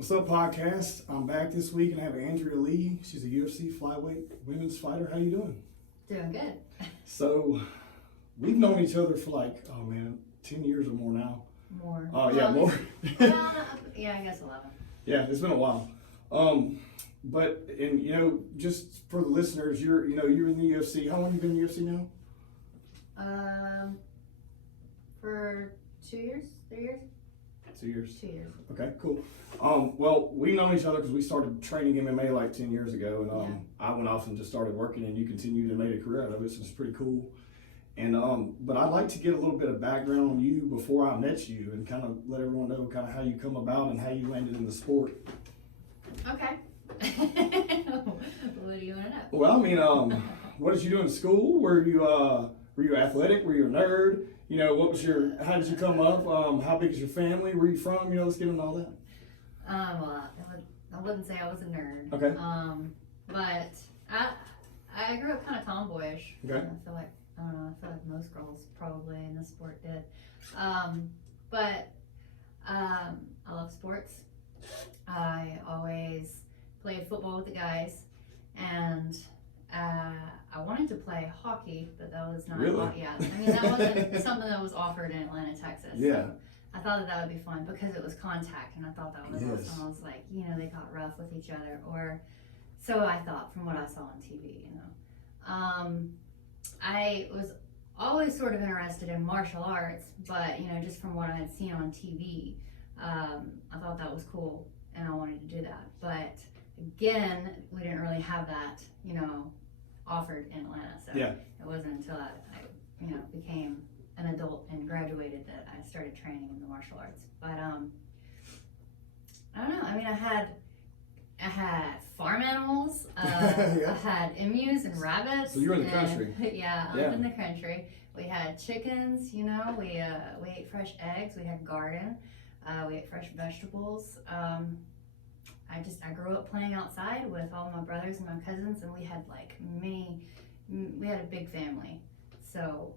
What's up, podcast? I'm back this week and I have Andrea Lee. She's a UFC flyweight women's fighter. How you doing? Doing good. So, we've known each other for 10 years or more now. More. Oh, yeah, more. Well, yeah, I guess 11. Yeah, it's been a while. But just for the listeners, you're in the UFC. How long have you been in the UFC now? For 2 years, 3 years? 2 years. 2 years. Okay, cool. Well, we've known each other because we started training MMA like 10 years ago, and I went off and just started working, and you continued and made a career out of it, so it's pretty cool. And but I'd like to get a little bit of background on you before I met you, and kind of let everyone know kind of how you come about and how you landed in the sport. Okay. What do you want to know? Well, I mean, what did you do in school? Were you athletic? Were you a nerd? How did you come up? How big is your family? Where are you from? Let's get into all that. Well, I wouldn't say I was a nerd. Okay. But I grew up kind of tomboyish. Okay. I feel like most girls probably in the sport did. But I love sports. I always played football with the guys, and I wanted to play hockey, but that was not. Really? Yeah, I mean that wasn't something that was offered in Atlanta, Texas. Yeah. So I thought that would be fun because it was contact, and I thought that was Yes. awesome. I was like, they got rough with each other, or so I thought from what I saw on TV. I was always sort of interested in martial arts, but just from what I had seen on TV, I thought that was cool, and I wanted to do that. But again, we didn't really have that, offered in Atlanta. So Yeah. it wasn't until I became an adult and graduated that I started training in the martial arts. But I don't know. I mean, I had farm animals. Yeah. I had emus and rabbits. So you were in the country. Yeah, I lived in the country. We had chickens. We ate fresh eggs. We had a garden. We ate fresh vegetables. I grew up playing outside with all my brothers and my cousins, and we had we had a big family. So,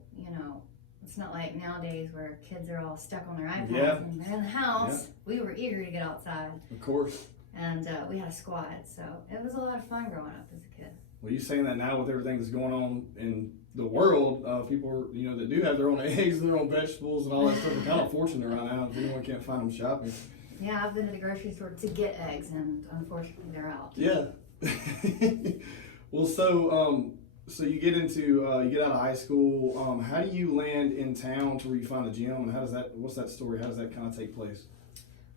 it's not like nowadays where kids are all stuck on their iPads and they're in the house. Yeah. We were eager to get outside. Of course. And we had a squad, so it was a lot of fun growing up as a kid. Well, you saying that now with everything that's going on in the world, people that do have their own eggs and their own vegetables and all that stuff are kind of fortunate right now if anyone can't find them shopping. Yeah, I've been to the grocery store to get eggs, and unfortunately they're out. Yeah. Well, so you get you get out of high school. How do you land in town to where you find a gym, and what's that story? How does that kind of take place?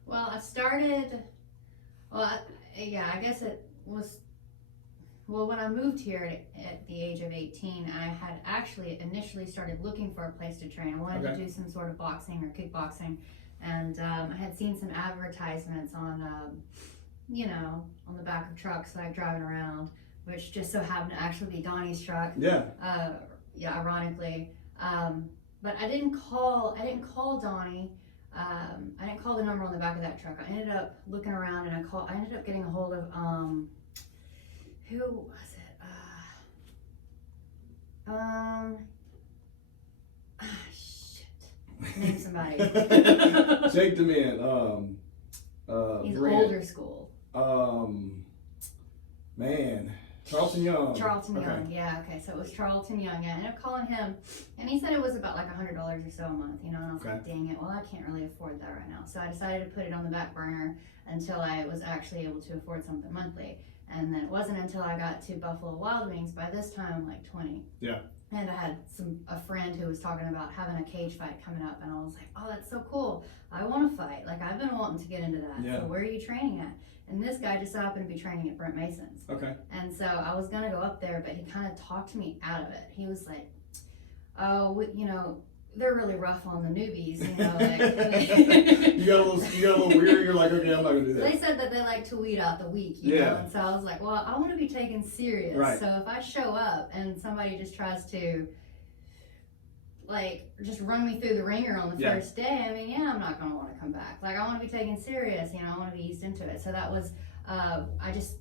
Well, I guess it was, when I moved here at the age of 18, I had actually initially started looking for a place to train. I wanted to do some sort of boxing or kickboxing, and I had seen some advertisements on, on the back of trucks, like driving around, which just so happened to actually be Donnie's truck. Yeah. Ironically. But I didn't call Donnie. I didn't call the number on the back of that truck. I ended up looking around, and I ended up getting a hold of, who was it? Shit. Name somebody. Jake the Man. He's older school. Charlton Young. Charlton Young, yeah, okay, so it was Charlton Young, yeah. I ended up calling him, and he said it was about like $100 or so a month, and I was like, dang it, well, I can't really afford that right now. So I decided to put it on the back burner until I was actually able to afford something monthly. And then it wasn't until I got to Buffalo Wild Wings, by this time I'm like 20. Yeah. And I had a friend who was talking about having a cage fight coming up, and I was like, oh, that's so cool. I want to fight. Like, I've been wanting to get into that. Yeah. So where are you training at? And this guy just happened to be training at Brent Mason's. Okay. And so I was going to go up there, but he kind of talked me out of it. He was like, oh, they're really rough on the newbies, like. you got a little weird. You're like, okay, I'm not gonna do that. They said that they like to weed out the weak, know. And so I was like, well, I want to be taken serious. Right. So if I show up and somebody just tries to, just run me through the ringer on the first day, I mean, I'm not gonna want to come back. Like, I want to be taken serious. I want to be eased into it. So that was, I just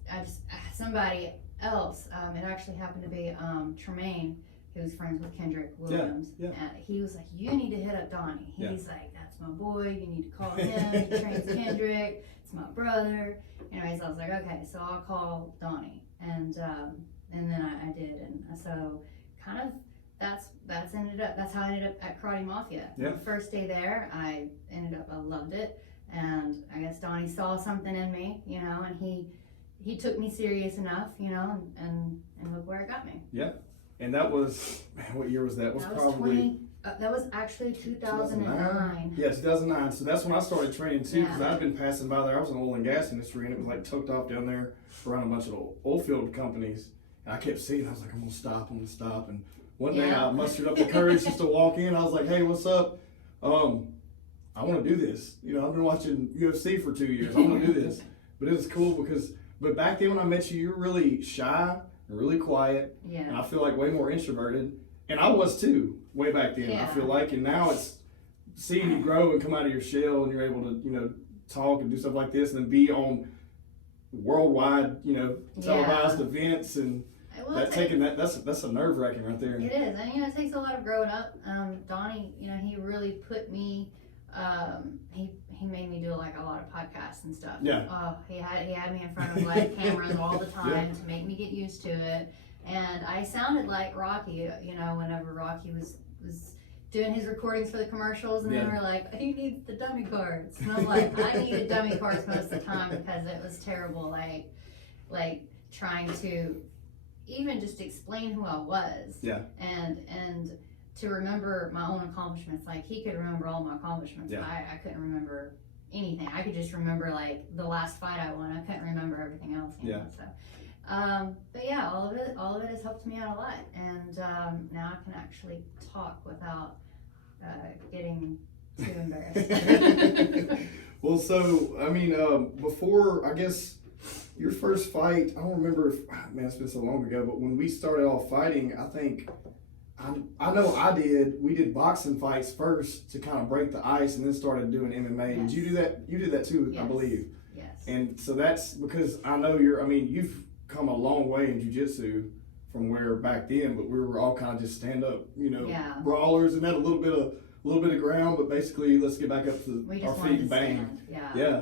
somebody else. It actually happened to be Tremaine, who's friends with Kendrick Williams. Yeah. He was like, you need to hit up Donnie. He's like, that's my boy. You need to call him. He trains Kendrick. It's my brother. Anyways, I was like, okay, so I'll call Donnie, and then I did, and so kind of that's how I ended up at Karate Mafia. Yeah. The first day there, I loved it, and I guess Donnie saw something in me, and he took me serious enough, and look where it got me. Yeah, and that was, what year was that? That was probably that was actually 2009. Yeah, 2009. So that's when I started training too, because Yeah. I've been passing by there. I was in the oil and gas industry, and it was like tucked off down there around a bunch of oil field companies. And I kept seeing, I was like, I'm gonna stop. And one day I mustered up the courage just to walk in. I was like, hey, what's up? I want to do this. I've been watching UFC for 2 years. I want to do this. But it was cool but back then when I met you, you were really shy and really quiet. Yeah. And I feel like way more introverted. And I was too, way back then, I feel like. And now it's seeing you grow and come out of your shell, and you're able to, talk and do stuff like this, and then be on worldwide, televised events, and that's a nerve wracking right there. It is, and it takes a lot of growing up. Donnie, he really put me. He made me do like a lot of podcasts and stuff. Yeah. He had me in front of like cameras all the time to make me get used to it. And I sounded like Rocky, whenever Rocky was doing his recordings for the commercials, and then we're like, he needs the dummy cards. And I'm like, I needed dummy cards most of the time because it was terrible, like trying to even just explain who I was. Yeah. And to remember my own accomplishments. Like, he could remember all my accomplishments, Yeah. but I couldn't remember anything. I could just remember like the last fight I won. I couldn't remember everything else. So. But yeah, all of it has helped me out a lot, and now I can actually talk without getting too embarrassed. Well, so I mean, before, I guess, your first fight, I don't remember if, man, it's been so long ago, but when we started off fighting, I think I know we did boxing fights first to kind of break the ice, and then started doing MMA. Yes. Did you do that? You did that too, Yes. I believe. Yes. And so that's because I know you've come a long way in jiu-jitsu from where back then, but we were all kind of just stand up, brawlers, and had a little bit of ground, but basically let's get back up to our feet and bang. Yeah.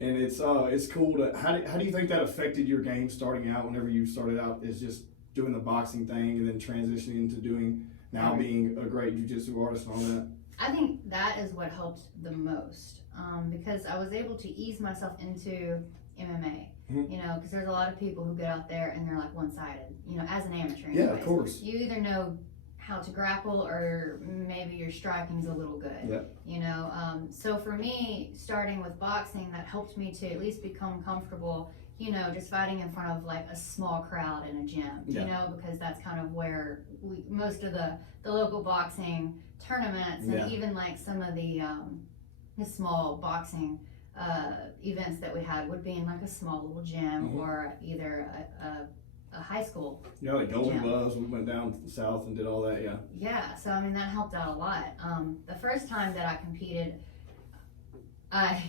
And it's cool to, how do you think that affected your game starting out, whenever you started out as just doing the boxing thing and then transitioning to doing now being a great jiu-jitsu artist and all that? I think that is what helped the most, because I was able to ease myself into MMA. Because there's a lot of people who get out there and they're like one-sided, as an amateur. Anyways. Yeah, of course. You either know how to grapple, or maybe your striking's a little good. Yeah. So for me, starting with boxing, that helped me to at least become comfortable, just fighting in front of like a small crowd in a gym, because that's kind of where most of the local boxing tournaments, and even like some of the small boxing events that we had would be in like a small little gym, or either a high school. Like Golden Gloves, we went down south and did all that. Yeah, so I mean, that helped out a lot. The first time that I competed, I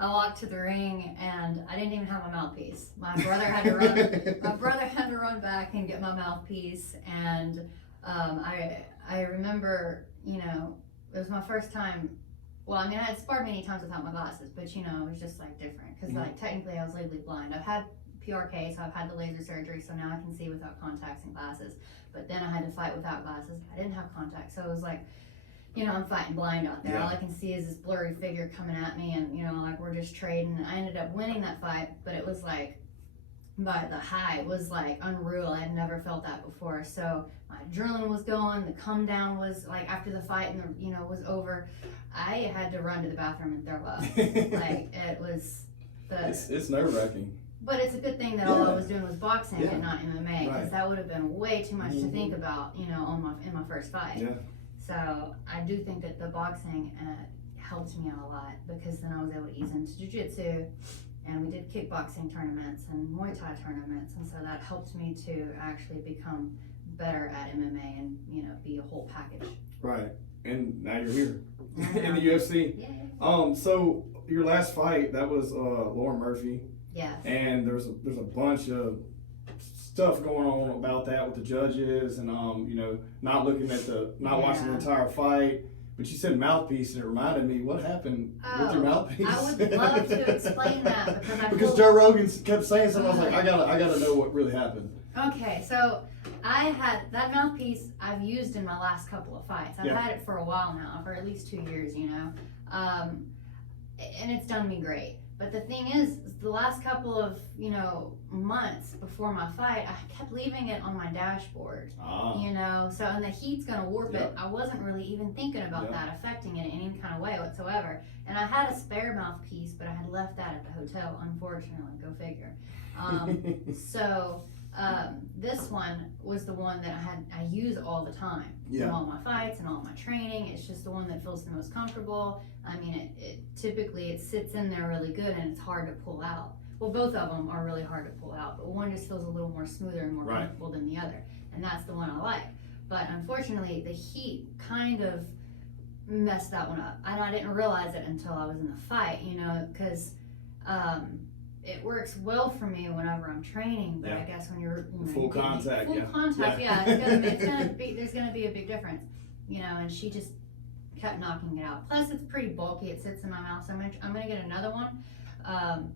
walked to the ring and I didn't even have my mouthpiece. My brother had to run. My brother had to run back and get my mouthpiece, and I remember, it was my first time. Well, I mean, I had sparred many times without my glasses, but it was just like different, because like technically I was legally blind. I've had PRK, so I've had the laser surgery, so now I can see without contacts and glasses. But then I had to fight without glasses. I didn't have contacts, so it was like, I'm fighting blind out there. Yeah. All I can see is this blurry figure coming at me, and like we're just trading. I ended up winning that fight, but it was like, but the high was like unreal. I had never felt that before. So my adrenaline was going. The come down was like after the fight and the was over, I had to run to the bathroom and throw up. Like it was it's nerve wracking. But it's a good thing that all I was doing was boxing and not MMA, because that would have been way too much to think about, in my first fight. Yeah. So I do think that the boxing helped me out a lot, because then I was able to ease into jiu-jitsu, and we did kickboxing tournaments and Muay Thai tournaments, and so that helped me to actually become better at MMA and be a whole package. Right, and now you're here in the UFC. Yeah. So your last fight, that was Lauren Murphy. Yes. And there's a bunch of stuff going on about that with the judges, and not looking at not watching the entire fight. But you said mouthpiece, and it reminded me, what happened with your mouthpiece? I would love to explain that because Joe Rogan kept saying something. I was like, I gotta know what really happened. Okay, so I had that mouthpiece I've used in my last couple of fights. I've had it for a while now, for at least 2 years, you know, and it's done me great. But the thing is, the last couple of, you know, months before my fight, I kept leaving it on my dashboard, you know, so, and the heat's gonna warp it. I wasn't really even thinking about that affecting it in any kind of way whatsoever. And I had a spare mouthpiece, but I had left that at the hotel, unfortunately, go figure. This one was the one that I use all the time in all my fights and all my training. It's just the one that feels the most comfortable. I mean, it typically sits in there really good and it's hard to pull out. Well, both of them are really hard to pull out, but one just feels a little more smoother and more comfortable than the other, and that's the one I like. But unfortunately, the heat kind of messed that one up, and I didn't realize it until I was in the fight, you know, because it works well for me whenever I'm training, but I guess when you're full contact, there's gonna be a big difference, you know. And she just kept knocking it out. Plus, it's pretty bulky. It sits in my mouth, so I'm gonna get another one.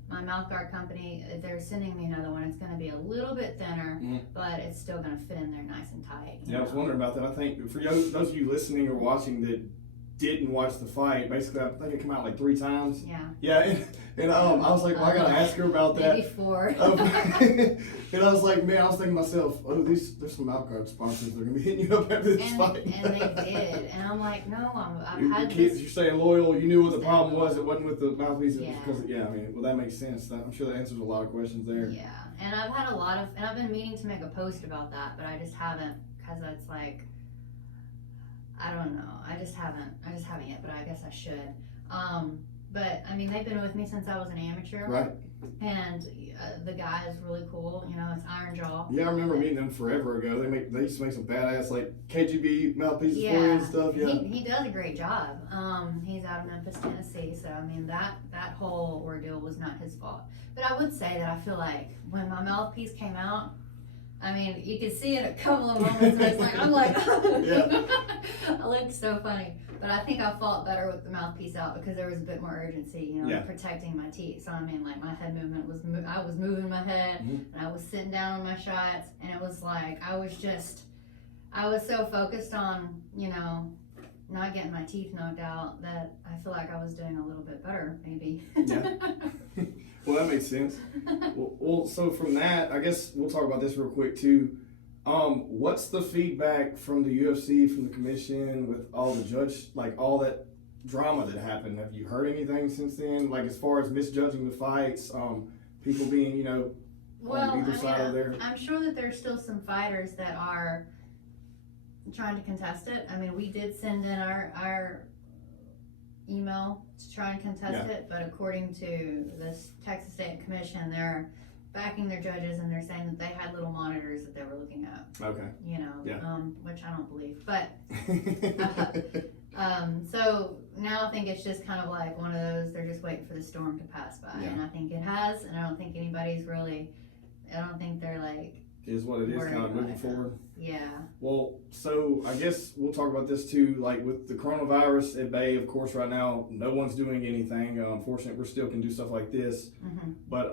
My mouth guard company, they're sending me another one. It's gonna be a little bit thinner, but it's still gonna fit in there nice and tight. I was wondering about that. I think for those of you listening or watching that didn't watch the fight, basically I think it came out like 3 times. And I was like, well, I gotta ask her about that. Maybe 4. And I was like, man, I was thinking to myself, oh, there's some mouthguard sponsors. They're gonna be hitting you up after this fight. And they did. And I'm like, no, I've had kids. You're saying loyal. You knew what the problem was. It wasn't with the mouthpiece. It was because, I mean, well, that makes sense. I'm sure that answers a lot of questions there. Yeah, and I've had a lot of, and I've been meaning to make a post about that, but I just haven't, because it's like, I don't know. I just haven't yet, but I guess I should. But I mean, they've been with me since I was an amateur. Right. And the guy is really cool. You know, it's Iron Jaw. Yeah, I remember meeting them forever ago. They used to make some badass like KGB mouthpieces for you and stuff. Yeah. He does a great job. He's out of Memphis, Tennessee. So I mean, that whole ordeal was not his fault. But I would say that I feel like when my mouthpiece came out, I mean, you could see it a couple of moments where it's like, I'm like, I looked so funny. But I think I fought better with the mouthpiece out because there was a bit more urgency, you know, protecting my teeth. So I mean, like my head movement was, I was moving my head and I was sitting down on my shots, and it was like, I was so focused on, you know, not getting my teeth knocked out that I feel like I was doing a little bit better, maybe. Well, that makes sense. Well, so from that, I guess we'll talk about this real quick too. What's the feedback from the UFC, from the commission, with all the all that drama that happened? Have you heard anything since then? Like as far as misjudging the fights, people being, you know, on either side of there? I'm sure that there's still some fighters that are trying to contest it. I mean, we did send in our email to try and contest it, but according to this Texas State Commission, they're backing their judges and they're saying that they had little monitors that they were looking at. Okay. You know, which I don't believe. But so now I think it's just kind of like one of those, they're just waiting for the storm to pass by. And I think it has, and I don't think they're like, is what it is, kind of moving forward. Yeah. Well, so I guess we'll talk about this too. Like with the coronavirus at bay, of course, right now no one's doing anything. Unfortunately, we still can do stuff like this. But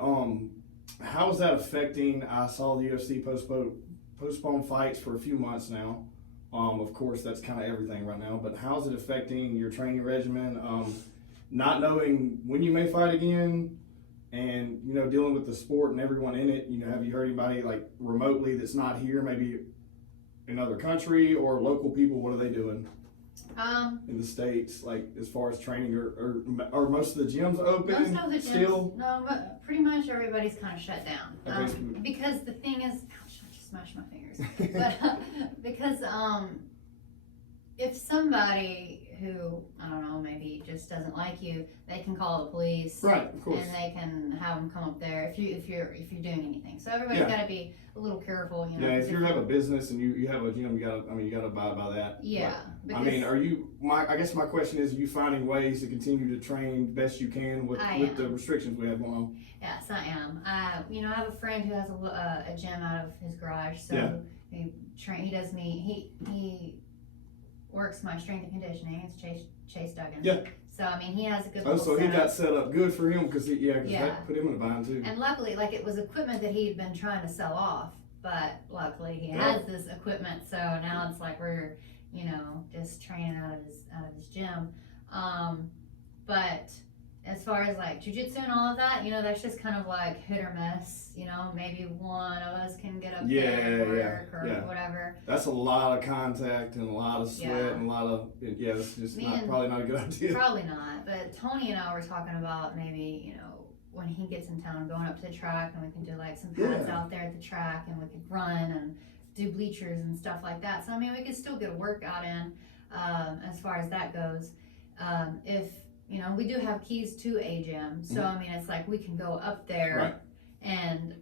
how is that affecting? I saw the UFC postpone fights for a few months now. Of course, that's kind of everything right now. But how is it affecting your training regimen? Not knowing when you may fight again. And, you know, dealing with the sport and everyone in it, you know, have you heard anybody like remotely that's not here, maybe another country or local people? What are they doing in the States, like as far as training, or most of the gyms open? Most of the gyms, still? No, but pretty much everybody's kind of shut down. Okay. Because the thing is, ouch, I just smashed my fingers. But because if somebody who, I don't know, maybe just doesn't like you, they can call the police. Right, of course. And they can have them come up there if you're doing anything. So everybody's got to be a little careful, you know. Yeah, if you have a business and you have a gym, you gotta abide by that. Yeah. But, I mean, I guess my question is, are you finding ways to continue to train best you can with the restrictions we have going on? Yes, I am. You know, I have a friend who has a gym out of his garage, so he works my strength and conditioning. It's Chase Duggan. Yeah. So I mean, he has a good. Oh, so he setup. got set up good for him because that put him in a bind too. And luckily, like it was equipment that he'd been trying to sell off, but luckily he has this equipment. So now it's like we're, just training out of his gym. But as far as like jujitsu and all of that, that's just kind of like hit or miss. Maybe one of us can get up there and work or whatever. That's a lot of contact and a lot of sweat and a lot of it's just probably not a good idea. Probably not. But Tony and I were talking about maybe when he gets in town, going up to the track, and we can do like some pads out there at the track, and we could run and do bleachers and stuff like that. So I mean, we could still get a workout in as far as that goes. If we do have keys to a gym, so I mean, it's like we can go up there and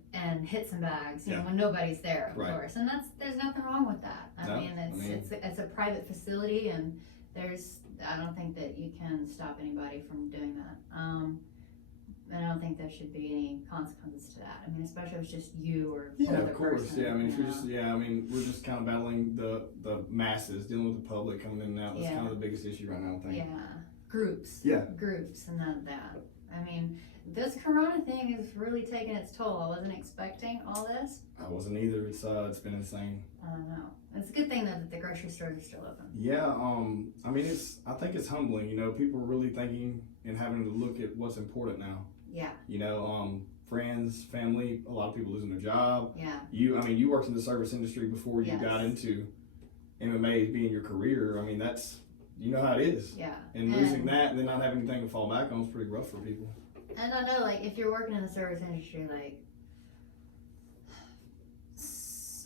hit some bags, when nobody's there, of course. And there's nothing wrong with that. I mean, it's a private facility, and I don't think that you can stop anybody from doing that. And I don't think there should be any consequences to that. I mean, especially if it's just you or another of course. person. I mean, if you're just we're just kind of battling the masses, dealing with the public coming in and out. That's kind of the biggest issue right now, I think. Yeah. Groups and that. I mean, this corona thing is really taking its toll. I wasn't expecting all this. I wasn't either. It's been insane. I don't know. It's a good thing though that the grocery stores are still open. Yeah, I mean, I think it's humbling. People are really thinking and having to look at what's important now. Yeah. Friends, family, a lot of people losing their job. Yeah. You worked in the service industry before you got into MMA being your career. I mean, that's how it is. Yeah. And losing that and then not having anything to fall back on is pretty rough for people. And I know, like, if you're working in the service industry, like,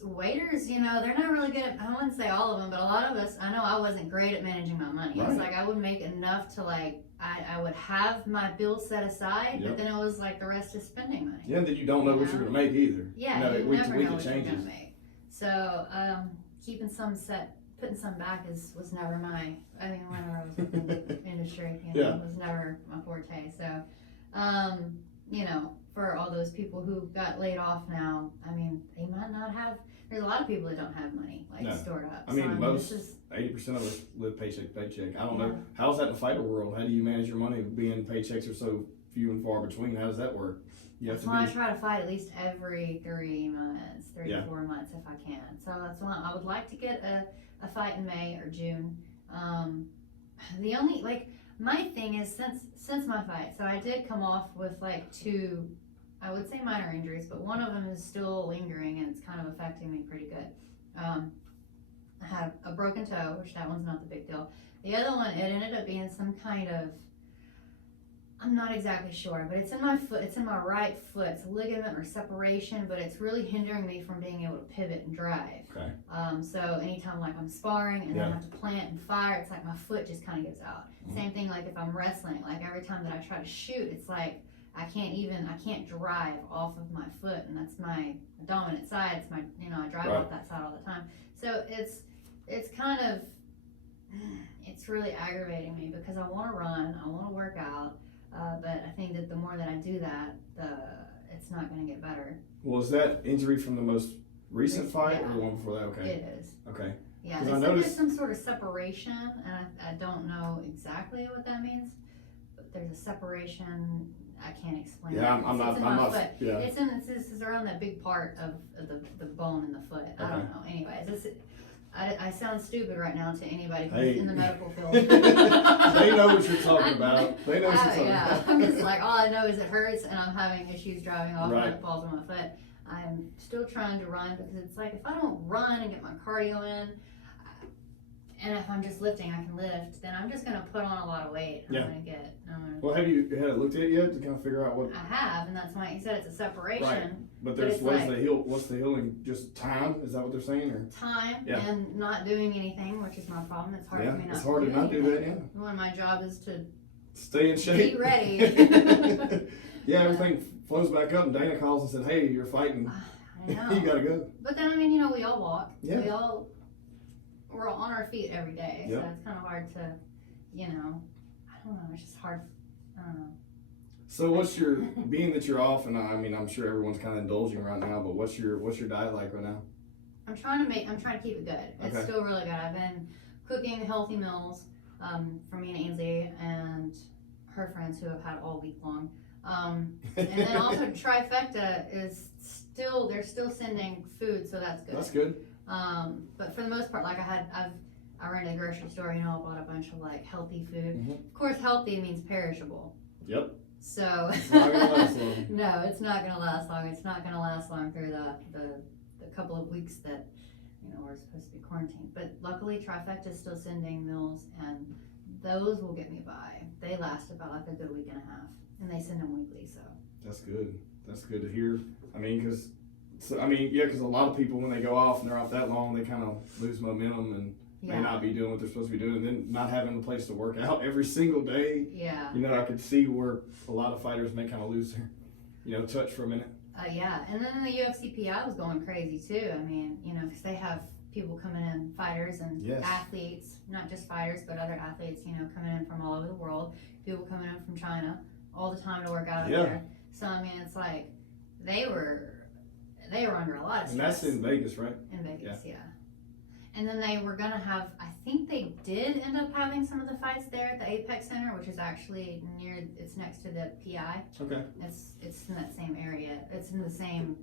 waiters, they're not really good at, I wouldn't say all of them, but a lot of us, I know I wasn't great at managing my money. Right. It's like I would make enough to, like, I would have my bills set aside, but then it was like the rest is spending money. Yeah, that you don't know what you're going to make either. Yeah, you never know what you're going to make. So, keeping some set, putting some back was never whenever I was in the industry, it was never my forte. So, for all those people who got laid off now, I mean, they might not have, there's a lot of people that don't have money, stored up. I mean, 80% of us live paycheck to paycheck. I don't know. How's that in the fighter world? How do you manage your money being paychecks are so few and far between? How does that work? That's why I try to fight at least every 3 months, 3 to 4 months if I can. So that's why I would like to get a fight in May or June. The only, my thing is since my fight, so I did come off with 2, I would say minor injuries, but one of them is still lingering and it's kind of affecting me pretty good. I have a broken toe, which that one's not the big deal. The other one, it ended up being some kind of, I'm not exactly sure, but it's in my foot, it's in my right foot. It's a ligament or separation, but it's really hindering me from being able to pivot and drive. Okay. So anytime I'm sparring and I have to plant and fire, it's like my foot just kind of gives out. Mm-hmm. Same thing if I'm wrestling, every time that I try to shoot, it's like I can't drive off of my foot, and that's my dominant side. It's my, I drive off that side all the time. So it's kind of, it's really aggravating me because I want to run, I want to work out, but I think that the more that I do that, it's not going to get better. Well, is that injury from the most recent fight or the one before that? Okay. It is. Okay. Yeah, they said there's some sort of separation, and I don't know exactly what that means, but there's a separation. I can't explain. Yeah, I'm not. Yeah. It's around that big part of the bone in the foot. I don't know. Anyways, I sound stupid right now to anybody who's in the medical field. They know what you're talking about. They know what you're talking about. I'm just all I know is it hurts, and I'm having issues driving off when it falls on my foot. I'm still trying to run because it's if I don't run and get my cardio in, and if I'm just lifting, I can lift, then I'm just going to put on a lot of weight. Well, have you had it looked at yet to kind of figure out what? I have, and that's why you said it's a separation. Right. But what's the healing? Just time? Is that what they're saying? Or time and not doing anything, which is my problem. It's hard for me it's hard to not do that. Yeah. One of my job is to stay in shape. Be ready. Yeah, everything flows back up, and Dana calls and said, "Hey, you're fighting. I know. You gotta go." But then we all walk. Yeah. We're all on our feet every day, so it's kind of hard to, I don't know. It's just hard. I don't know. So what's your, being that you're off, and I'm sure everyone's kind of indulging right now, but what's your diet like right now? I'm trying to keep it good. It's still really good. I've been cooking healthy meals for me and Ainsley and her friends who have had all week long. And then also Trifecta is still, they're still sending food, so that's good. That's good. But for the most part, like I ran to the grocery store, you know, I bought a bunch of like healthy food. Mm-hmm. Of course, healthy means perishable. Yep. So It's not gonna last long. no, it's not gonna last long. It's not gonna last long through the couple of weeks that, you know, we're supposed to be quarantined. But luckily, Trifecta is still sending meals, and those will get me by. They last about like a good week and a half, and they send them weekly. So That's good. That's good to hear. I mean, because a lot of people when they go off and they're off that long, they kind of lose momentum and may not be doing what they're supposed to be doing, and then not having a place to work out every single day. Yeah. You know, I could see where a lot of fighters may kind of lose their, you know, touch for a minute. Yeah, and then the UFC PI was going crazy too. I mean, you know, because they have people coming in, fighters and Yes. athletes, not just fighters, but other athletes, you know, coming in from all over the world. People coming in from China all the time to work out Yeah. up there. So I mean, it's like they were under a lot of stress. And that's in Vegas, right? In Vegas, yeah. And then they were gonna have, I think they did end up having some of the fights there at the Apex Center, which is actually it's next to the PI. Okay. It's in that same area. It's in the same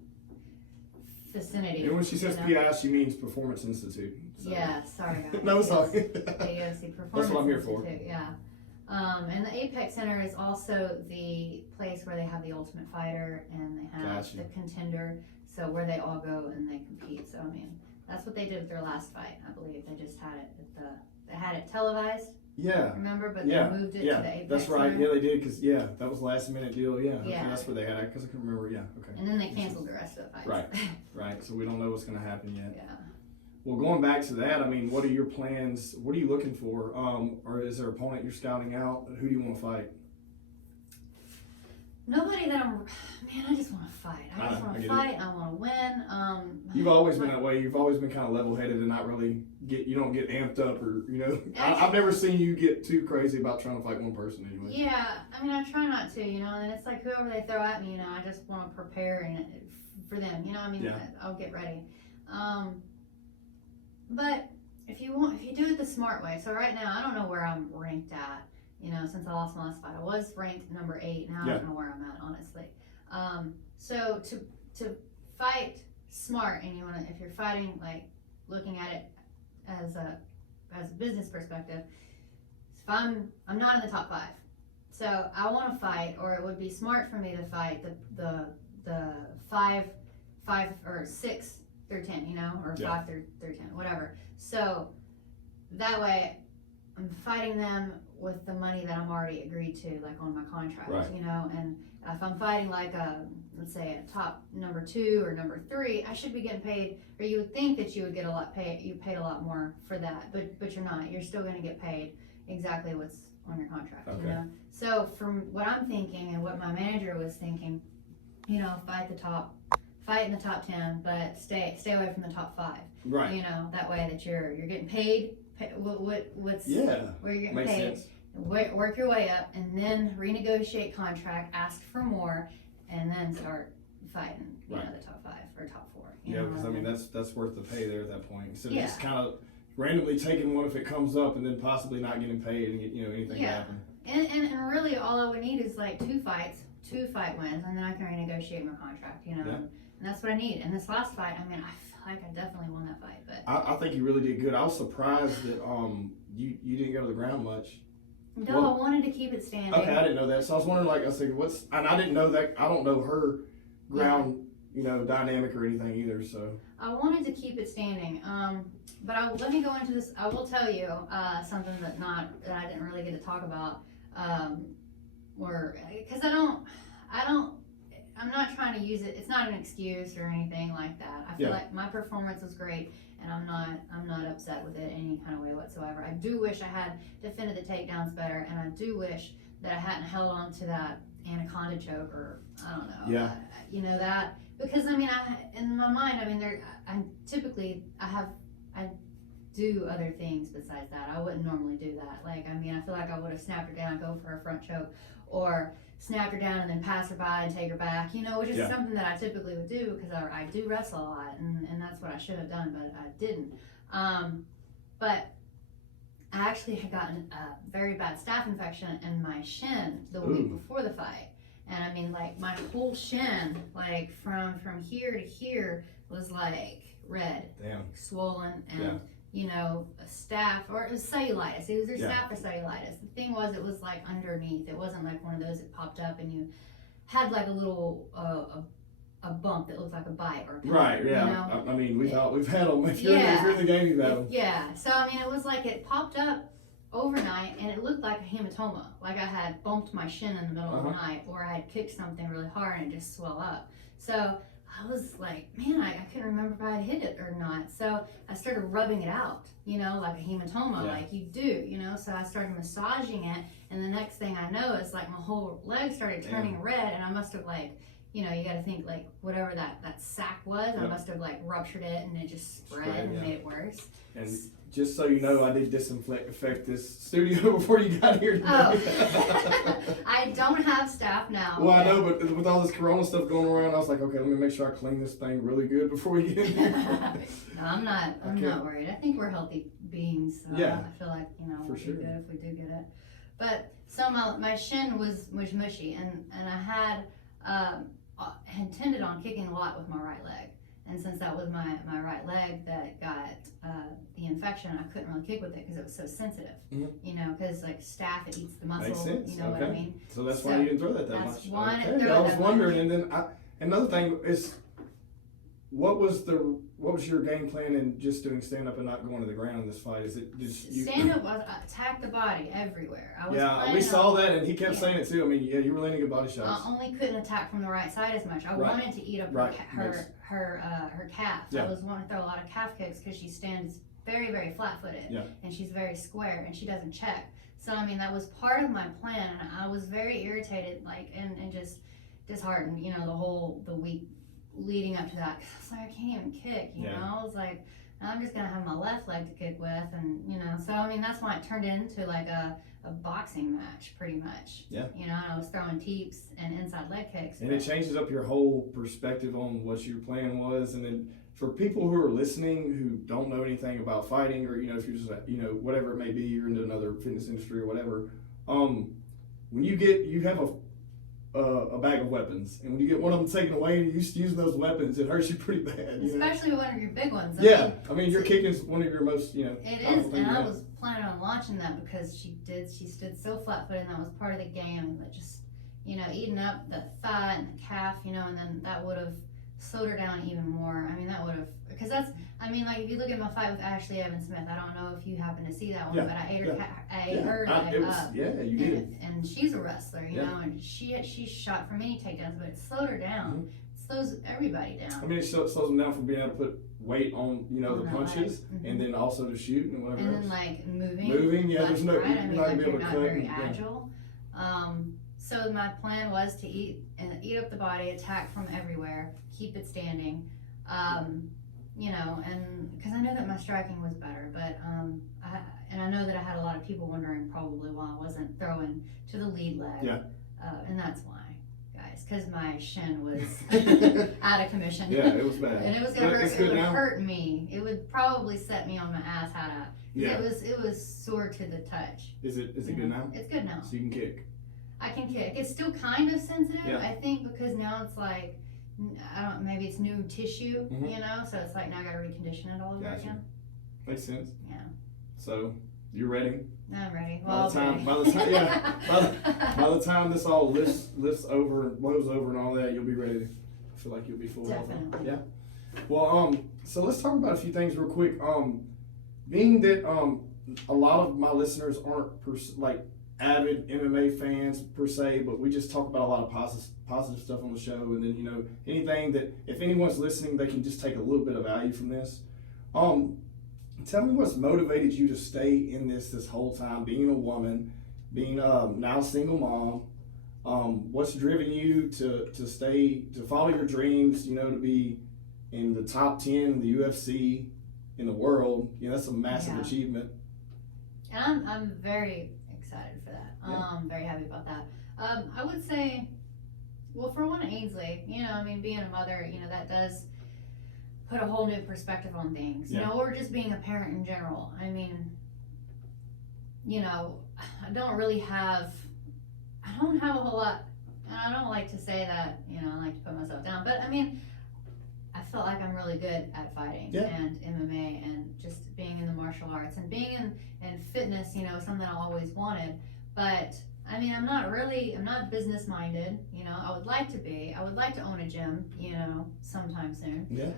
vicinity. And when she says PI, she means Performance Institute. So. Yeah, sorry guys. No, sorry. The UFC Performance That's what I'm here for. Institute, yeah. And the Apex Center is also the place where they have the Ultimate Fighter and they have Gotcha. the Contender. So where they all go and they compete. So I mean, that's what they did with their last fight. I believe they just had it they had it televised. Yeah. Remember, but Yeah. they moved it Yeah. to the Apex That's right. Center. Yeah, they did because that was last minute deal. Yeah. Okay, Yeah. that's where they had it because I couldn't remember. Yeah. Okay. And then they canceled the rest of the fights. Right. Right. So we don't know what's going to happen yet. Yeah. Well, going back to that, I mean, what are your plans? What are you looking for? Or is there an opponent you're scouting out? Who do you want to fight? Nobody that I just want to fight. I just want to fight. I want to win. You've always been that way. You've always been kind of level-headed and not really you don't get amped up or, you know. I've never seen you get too crazy about trying to fight one person anyway. Yeah, I mean, I try not to, you know, and it's like whoever they throw at me, you know, I just want to prepare and for them, you know, I mean, Yeah. I'll get ready. But if you do it the smart way, so right now, I don't know where I'm ranked at. You know, since I lost my last fight, I was ranked number 8. Now I don't know where I'm at, honestly. So to fight smart, and if you're fighting like looking at it as a business perspective, if I'm not in the top 5, so I want to fight, or it would be smart for me to fight the 5 or 6 through 10, you know, or 5 through 10, whatever. So that way, I'm fighting them with the money that I'm already agreed to, like on my contract, you know, and if I'm fighting like let's say a top number 2 or number 3, I should be getting paid, or you would think that you would get you paid a lot more for that, but you're not. You're still going to get paid exactly what's on your contract, you know. So from what I'm thinking and what my manager was thinking, you know, fight in the top 10, but stay away from the top 5, right? You know, that way that you're getting paid. What's where you're getting Makes paid, sense. Work your way up, and then renegotiate contract, ask for more, and then start fighting, you know, the top 5 or top 4. Yeah, because I mean that's worth the pay there at that point. Instead of just kind of randomly taking one if it comes up, and then possibly not getting paid and anything to happen. And really all I would need is like 2 fight wins, and then I can renegotiate my contract, you know. And that's what I need. And this last fight, I mean, I feel like I definitely won that fight, but I think you really did good. I was surprised that you didn't go to the ground much. No, I wanted to keep it standing. Okay, I didn't know that. So I was wondering, like, I said, and I didn't know that. I don't know her ground, you know, dynamic or anything either. So I wanted to keep it standing. But let me go into this. I will tell you something that I didn't really get to talk about. Because I'm not trying to use it. It's not an excuse or anything like that. I feel like my performance was great, and I'm not upset with it any kind of way whatsoever. I do wish I had defended the takedowns better, and I do wish that I hadn't held on to that anaconda choke, or I don't know. Yeah. You know that, because I mean, in my mind, I mean, I do other things besides that. I wouldn't normally do that. Like, I mean, I feel like I would have snapped her down, go for a front choke, or snapped her down and then pass her by and take her back, you know, which is something that I typically would do because I do wrestle a lot, and that's what I should have done, but I didn't. But I actually had gotten a very bad staph infection in my shin the week before the fight. And I mean, like, my whole shin, like, from here to here was, like, red. Damn. Swollen, and, you know, a staph, or it was cellulitis. It was either staph or cellulitis. The thing was, it was, like, underneath. It wasn't, like, one of those that popped up and you had, like, a little, a bump that looked like a bite or a pimple, Right, yeah. You know? I mean, we've had them. If you're in the game, you've had them. Yeah. So, I mean, it was like it popped up overnight and it looked like a hematoma. Like I had bumped my shin in the middle of the night, or I had kicked something really hard and it just swelled up. So I was like, man, I couldn't remember if I had hit it or not. So I started rubbing it out, you know, like a hematoma, like you do, you know. So I started massaging it, and the next thing I know is like my whole leg started turning red, and I must have, like, you know, you got to think, like, whatever that sac was, I must have, like, ruptured it, and it just spread and made it worse. And just so you know, I did disinfect this studio before you got here today. Oh. I don't have staph now. Well, I know, but with all this corona stuff going around, I was like, okay, let me make sure I clean this thing really good before we get in here. No, I'm not worried. I think we're healthy beings. So I feel like, you know, we'll be good if we do get it. But so my shin was mushy, and I had tended on kicking a lot with my right leg. And since that was my right leg that got the infection, I couldn't really kick with it because it was so sensitive. You know, because like staph, it eats the muscle. Makes sense. You know what I mean? So that's why you didn't throw that much. That's why I okay. didn't throw I was wondering, much. and then another thing is, what was your game plan in just doing stand up and not going to the ground in this fight? Is it just you stand up was attack the body everywhere. we saw that, and he kept saying it too. I mean, you were landing good body shots. I only couldn't attack from the right side as much. I wanted to eat up her calf. I was wanting to throw a lot of calf kicks because she stands very, very flat-footed, and she's very square, and she doesn't check. So I mean, that was part of my plan, and I was very irritated, like, and just disheartened, you know, the week leading up to that. Cause I was like, I can't even kick, you know. I was like, I'm just gonna have my left leg to kick with, and you know. So I mean, that's why it turned into like a boxing match, pretty much. You know, and I was throwing teeps and inside leg kicks. And it changes up your whole perspective on what your plan was. And then for people who are listening who don't know anything about fighting, or, you know, if you're just, you know, whatever it may be, you're into another fitness industry or whatever, when you have a bag of weapons, and when you get one of them taken away and you're used to using those weapons, it hurts you pretty bad. Especially one of your big ones. I mean, your kick is one of your most, you know. It is, and I was planning on launching that because she stood so flat-footed, and that was part of the game. But just, you know, eating up the thigh and the calf, you know, and then that would have slowed her down even more. I mean, that would have, because that's, I mean, like, if you look at my fight with Ashley Evans Smith, I don't know if you happen to see that one, but I ate her leg up. Yeah, you did. And she's a wrestler, you know, and she shot for many takedowns, but it slowed her down. It slows everybody down. I mean, it slows them down from being able to put weight on, you know, the punches, and then also to shoot and whatever else. And then, like, moving, there's no, right? I mean, like, you're not very cut. agile. So my plan was to eat up the body, attack from everywhere, keep it standing, you know, and because I know that my striking was better, but I know that I had a lot of people wondering probably why I wasn't throwing to the lead leg, and that's why, guys, because my shin was out of commission. Yeah, it was bad, and it was gonna hurt. It would hurt me. It would probably set me on my ass how to. It was sore to the touch. Is it good now? It's good now. So you can kick. I can kick. It's still kind of sensitive, I think, because now it's like, maybe it's new tissue, you know, so it's like now I gotta recondition it all over again. Makes sense. Yeah. So, you're ready? I'm ready. By the time this all lifts over and blows over and all that, you'll be ready. I feel like you'll be full. Definitely. Yeah. Well, so let's talk about a few things real quick. Being that a lot of my listeners aren't avid MMA fans per se, but we just talk about a lot of positive stuff on the show, and then, you know, anything that if anyone's listening, they can just take a little bit of value from this. Tell me what's motivated you to stay in this whole time, being a woman, being now a single mom. What's driven you to follow your dreams, you know, to be in the top 10 in the UFC in the world? You know, that's a massive achievement. And I'm very excited for that. I'm very happy about that. I would say, well, for one, Ainsley, you know, I mean, being a mother, you know, that does put a whole new perspective on things, you know, or just being a parent in general. I mean, I don't really have, I don't have a whole lot, and I don't like to say that, I like to put myself down, but I mean, I felt like I'm really good at fighting and MMA and just being in the martial arts and being in fitness, something I always wanted. But I mean, I'm not business minded, I would like to be. I would like to own a gym, sometime soon. Yeah.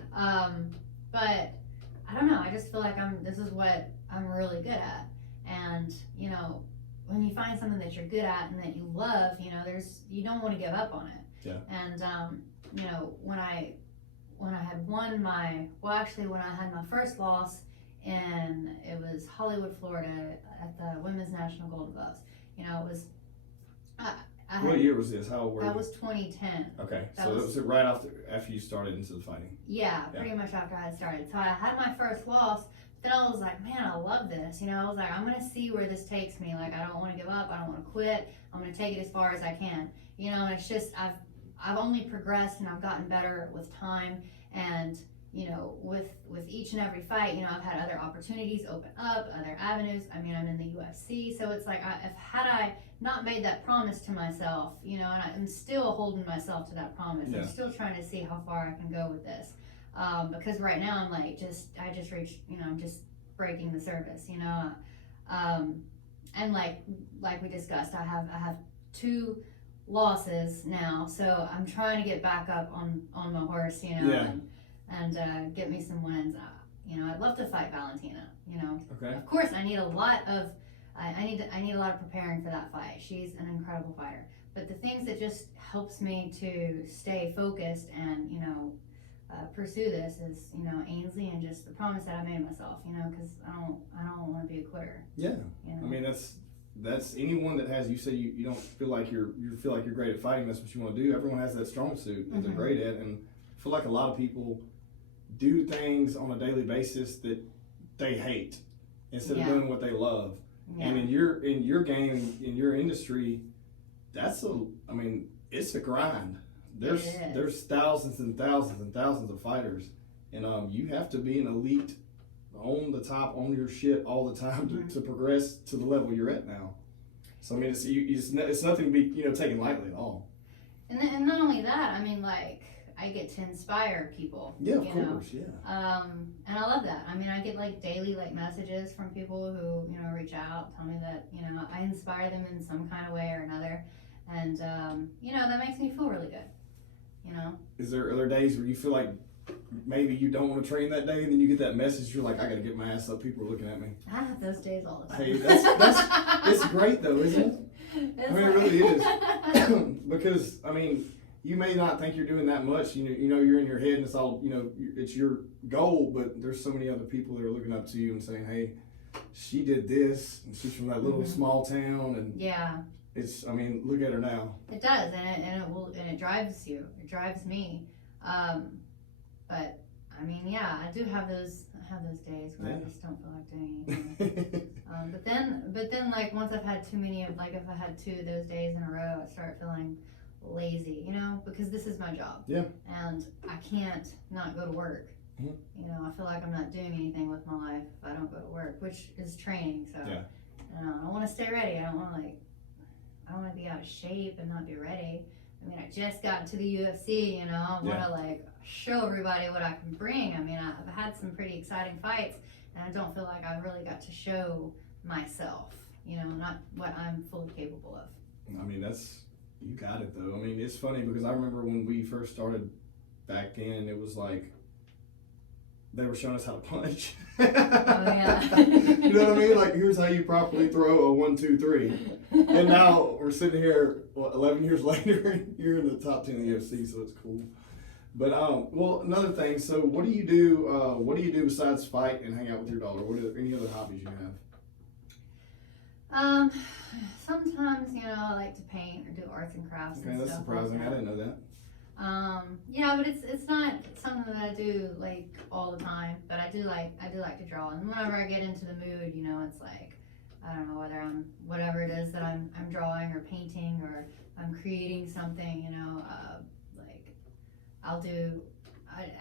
But I don't know, I just feel like this is what I'm really good at. And, when you find something that you're good at and that you love, you don't want to give up on it. Yeah. And, when I had when I had my first loss it was Hollywood, Florida at the Women's National Golden Gloves. It was, what year was this? How old were you? That was 2010. Okay, so that was right after you started into the fighting. Yeah, pretty much after I had started. So I had my first loss, but then I was like, man, I love this. I was like, I'm going to see where this takes me. Like, I don't want to give up. I don't want to quit. I'm going to take it as far as I can. And it's just, I've only progressed and I've gotten better with time, and with each and every fight, I've had other opportunities open up, other avenues. I mean, I'm in the UFC, so it's like had I not made that promise to myself, and I'm still holding myself to that promise. Yeah. I'm still trying to see how far I can go with this, because right now I'm like I just reached, I'm just breaking the surface, and like we discussed, I have 2 losses now, so I'm trying to get back up on my horse, and get me some wins. I'd love to fight Valentina. Okay. Of course, I need a lot of preparing for that fight. She's an incredible fighter, but the things that just helps me to stay focused and pursue this is Ainsley and just the promise that I made myself. Because I don't want to be a quitter. Yeah. I mean that's anyone that has, you say you don't feel like you feel like you're great at fighting, that's what you want to do. Everyone has that strong suit that they're great at, and I feel like a lot of people do things on a daily basis that they hate instead of doing what they love. Yeah. And in your game, in your industry, it's a grind. There's thousands and thousands and thousands of fighters, and you have to be an elite, on the top, on your shit all the time to progress to the level you're at now. So I mean, it's nothing to be taken lightly at all. And not only that, I mean, like, I get to inspire people. Yeah, of course, yeah. And I love that. I mean, I get like daily messages from people who reach out, tell me that I inspire them in some kind of way or another, and that makes me feel really good. Are there days where you feel like maybe you don't want to train that day, and then you get that message, you're like, I got to get my ass up, people are looking at me? I have those days all the time. Hey, that's it's great though, isn't it? It really is. Because I mean, you may not think you're doing that much. You're in your head, and it's all it's your goal. But there's so many other people that are looking up to you and saying, "Hey, she did this, and she's from that little small town." And it's. I mean, look at her now. It does, and it drives you. It drives me. But I mean, I do have those days where I just don't feel like doing anything. But then, like, once I've had too many of, like, if I had 2 of those days in a row, I start feeling lazy, because this is my job. Yeah. And I can't not go to work. I feel like I'm not doing anything with my life if I don't go to work, which is training. So I want to stay ready. I don't want to be out of shape and not be ready. I mean, I just got into the UFC, I want to show everybody what I can bring. I mean, I've had some pretty exciting fights, and I don't feel like I've really got to show myself, not what I'm fully capable of. I mean, you got it though. I mean, it's funny because I remember when we first started back in, it was like they were showing us how to punch. Oh yeah. You know what I mean? Like, here's how you properly throw a 1, 2, 3. And now we're sitting here, 11 years later, and you're in the top 10 of the UFC, so it's cool. But well, another thing. So, what do you do? What do you do besides fight and hang out with your daughter? What are any other hobbies you have? Sometimes I like to paint or do arts and crafts. Okay, and that's stuff surprising. like I didn't know that. But it's not something that I do like all the time. But I do like to draw, and whenever I get into the mood, it's like, I don't know, whether whatever it is that I'm drawing or painting or I'm creating something, like I'll do,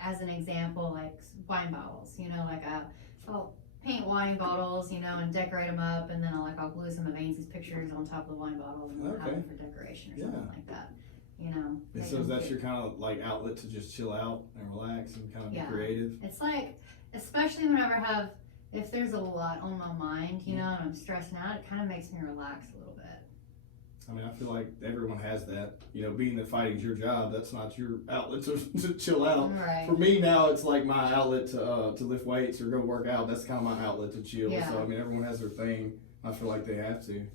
as an example, like wine bottles, like I'll paint wine bottles, you know, and decorate them up, and then I'll glue some of Ainsley's pictures on top of the wine bottle and have them for decoration or something like that. You know. And so that's your kind of like outlet to just chill out and relax and kind of be creative. It's like, especially whenever if there's a lot on my mind, you know, and I'm stressing out, it kind of makes me relax a little bit. I mean, I feel like everyone has that. You know, being that fighting's your job, that's not your outlet to chill out. Right. For me now, it's like my outlet to lift weights or go work out. That's kind of my outlet to chill. Yeah. So I mean, everyone has their thing. I feel like they have to.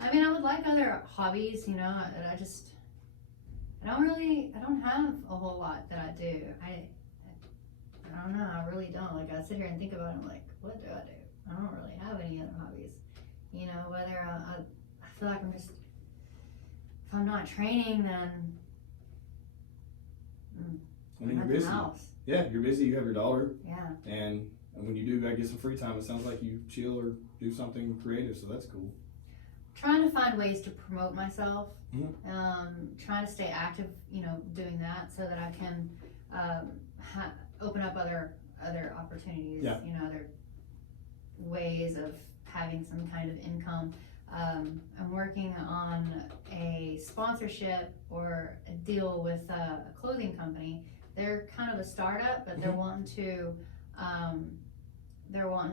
I mean, I would like other hobbies, you know. I don't have a whole lot that I do. I don't know. I really don't. Like, I sit here and think about it. I'm like, what do? I don't really have any other hobbies. You know, whether I feel like I'm just, if I'm not training, then I mean, I'm you're at busy. the house. Yeah, you're busy. You have your daughter. Yeah. And when you do gotta get some free time, it sounds like you chill or do something creative. So that's cool. Trying to find ways to promote myself. Mm-hmm. Trying to stay active, you know, doing that so that I can open up other opportunities. Yeah. You know, other ways of having some kind of income. I'm working on a sponsorship or a deal with a clothing company. They're kind of a startup, but they're wanting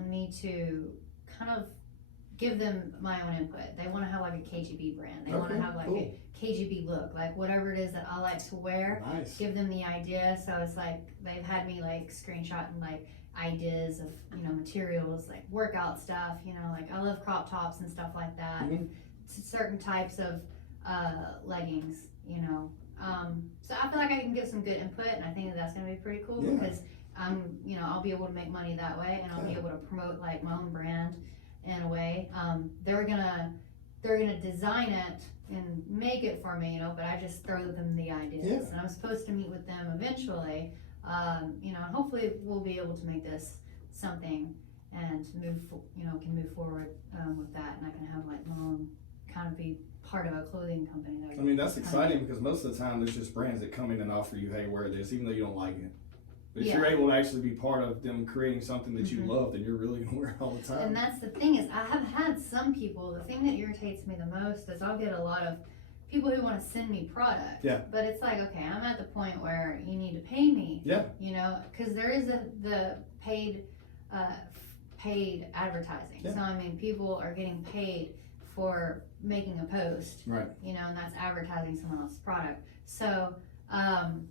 me to kind of give them my own input. They want to have like a KGB brand. They want to have like a KGB look, like whatever it is that I like to wear. Nice. Give them the idea. So it's like they've had me like screenshotting like ideas of, you know, materials like workout stuff, you know, like I love crop tops and stuff like that. Certain types of leggings, you know. So I feel like I can give some good input, and I think that's going to be pretty cool because you know, I'll be able to make money that way, and I'll be able to promote like my own brand in a way. They're gonna design it and make it for me, you know, but I just throw them the ideas, and I'm supposed to meet with them eventually. You know, and hopefully we'll be able to make this something and can move forward with that, and I can have like my own kind of be part of a clothing company. I mean, that's exciting because most of the time there's just brands that come in and offer you, hey, wear this, even though you don't like it. But if you're able to actually be part of them creating something that you love, then you're really gonna wear it all the time. And that's the thing is, I have had some people, the thing that irritates me the most is I'll get a lot of people who want to send me product. Yeah. But it's like, okay, I'm at the point where you need to pay me. Yeah. You know, because there is the paid advertising. Yeah. So I mean, people are getting paid for making a post. Right. You know, and that's advertising someone else's product. So I'm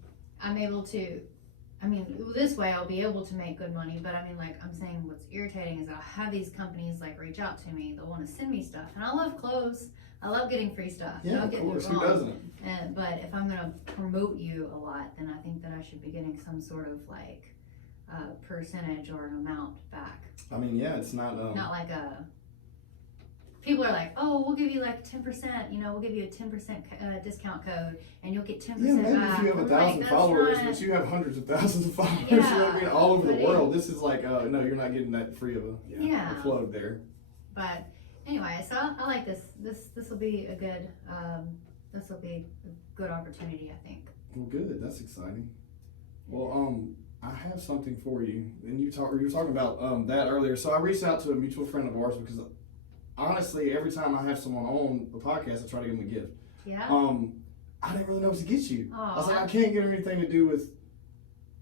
able to. I mean, this way I'll be able to make good money, but I mean, like, I'm saying what's irritating is I'll have these companies, like, reach out to me. They'll want to send me stuff. And I love clothes. I love getting free stuff. Yeah, of course. Who doesn't? But if I'm going to promote you a lot, then I think that I should be getting some sort of, like, percentage or an amount back. I mean, yeah, it's not... Not like a... People are like, oh, we'll give you like 10%, you know, we'll give you a 10% discount code and you'll get 10% maybe back. if you have 1,000 followers, but you have hundreds of thousands of followers, you know what I mean, all over the world. This is like, no, you're not getting that free of a plug there. But anyway, so I like this. This will be a good, opportunity, I think. Well, good. That's exciting. Well, I have something for you. And you were talking about that earlier. So I reached out to a mutual friend of ours because honestly, every time I have someone on the podcast, I try to give them a gift. Yeah. I didn't really know what to get you. Aww. I was like, I can't get her anything to do with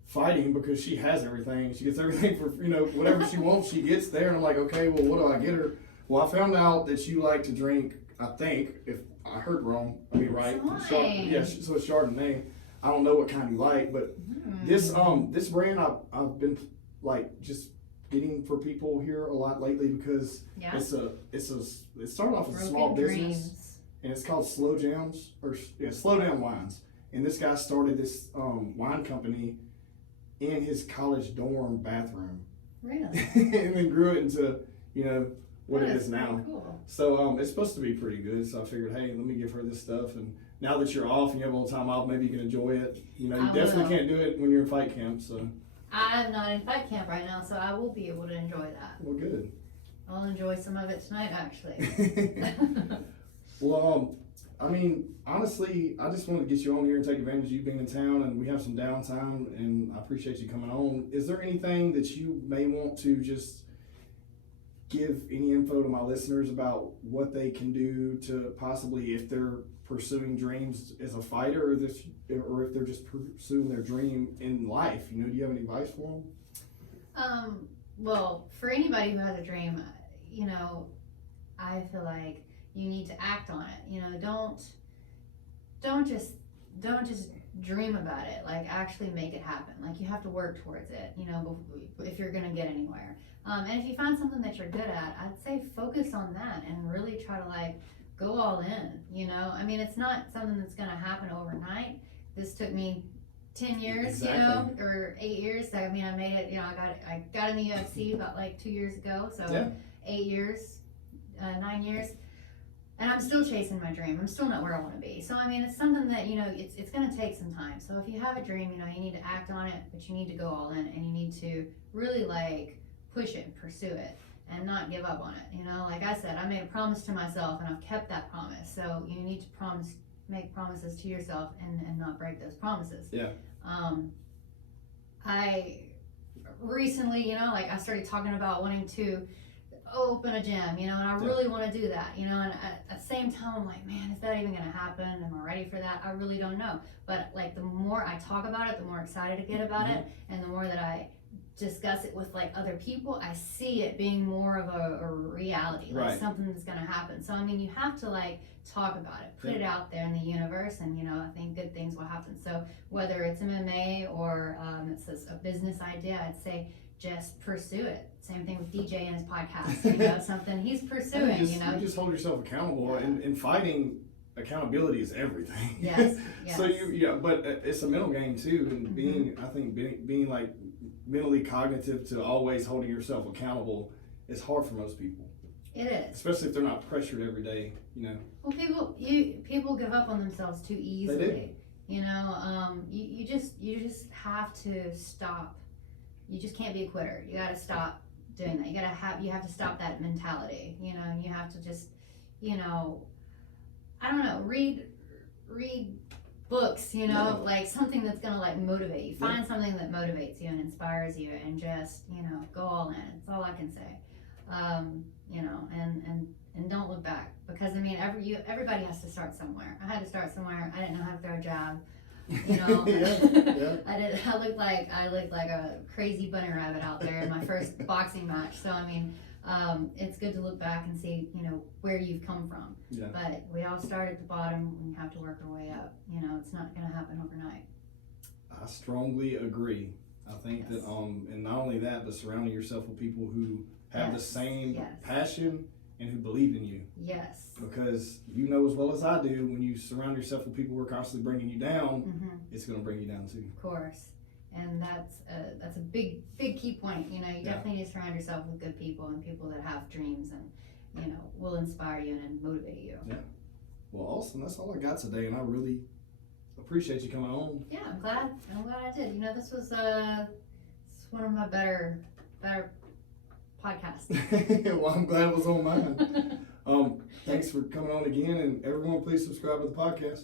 fighting because she has everything. She gets everything for, you know, whatever she wants, she gets there. And I'm like, okay, well, what do I get her? Well, I found out that you like to drink, I think, if I heard wrong, I mean, right? So it's Chardonnay. I don't know what kind you like, but this brand I've been like just getting for people here a lot lately because it started off as a small business and it's called Slow Down Wines. And this guy started this wine company in his college dorm bathroom. Really? And then grew it into, you know, what it is now. Cool. So it's supposed to be pretty good. So I figured, hey, let me give her this stuff. And now that you're off and you have a little time off, maybe you can enjoy it. You know, you definitely can't do it when you're in fight camp. So I'm not in fight camp right now, so I will be able to enjoy that. Well, good. I'll enjoy some of it tonight, actually. Well, I mean, honestly, I just wanted to get you on here and take advantage of you being in town, and we have some downtime, and I appreciate you coming on. Is there anything that you may want to just give any info to my listeners about what they can do to possibly, if they're pursuing dreams as a fighter, or if they're just pursuing their dream in life? You know, do you have any advice for them? Well, for anybody who has a dream, you know, I feel like you need to act on it. You know, don't just dream about it. Like, actually make it happen. Like, you have to work towards it, you know, if you're gonna get anywhere. And if you find something that you're good at, I'd say focus on that and really try to, like, go all in, you know? I mean, it's not something that's gonna happen overnight. This took me 10 years, Exactly. you know, or 8 years. I mean, I made it, you know, I got in the UFC about like 2 years ago, so Yeah. 8 years, 9 years, and I'm still chasing my dream. I'm still not where I want to be. So, I mean, it's something that, you know, it's going to take some time. So if you have a dream, you know, you need to act on it, but you need to go all in, and you need to really, like, push it and pursue it and not give up on it. You know, like I said, I made a promise to myself, and I've kept that promise. So you need to make promises to yourself and not break those promises. Yeah. I recently, you know, like, I started talking about wanting to open a gym, you know, and I really want to do that, you know, and at the same time, I'm like, man, is that even going to happen? Am I ready for that? I really don't know. But, like, the more I talk about it, the more excited I get about it, and the more that I discuss it with, like, other people, I see it being more of a reality, like, Right. something that's going to happen. So, I mean, you have to, like, talk about it, put it out there in the universe, and, you know, I think good things will happen. So whether it's MMA or it's a business idea, I'd say just pursue it. Same thing with DJ and his podcast, you know, something he's pursuing, you know. You just hold yourself accountable, and in fighting, accountability is everything. Yes. So but it's a mental game too, and being like mentally cognitive to always holding yourself accountable is hard for most people. It is. Especially if they're not pressured every day, you know. Well, people give up on themselves too easily. They do. You know, you just have to stop. You just can't be a quitter. You got to stop doing that. You have to stop that mentality. You know, and you have to just, you know, I don't know, read books. You know, like something that's gonna, like, motivate you. Find something that motivates you and inspires you, and just, you know, go all in. That's all I can say. You know, and don't look back, because, I mean, everybody has to start somewhere. I had to start somewhere. I didn't know how to throw a jab. You know, I looked like a crazy bunny rabbit out there in my first boxing match. So, I mean, it's good to look back and see, you know, where you've come from. Yeah. But we all start at the bottom, and we have to work our way up. You know, it's not going to happen overnight. I strongly agree. I think that, and not only that, but surrounding yourself with people who have the same passion and who believe in you. Yes. Because you know as well as I do, when you surround yourself with people who are constantly bringing you down, it's going to bring you down too. Of course. And that's a big key point. You know, you definitely need to surround yourself with good people and people that have dreams and, you know, will inspire you and motivate you. Yeah. Well, awesome. That's all I got today, and I really appreciate you coming on. Yeah, I'm glad I did. You know, this was one of my better podcasts. Well, I'm glad it was on mine. Thanks for coming on again, and everyone, please subscribe to the podcast.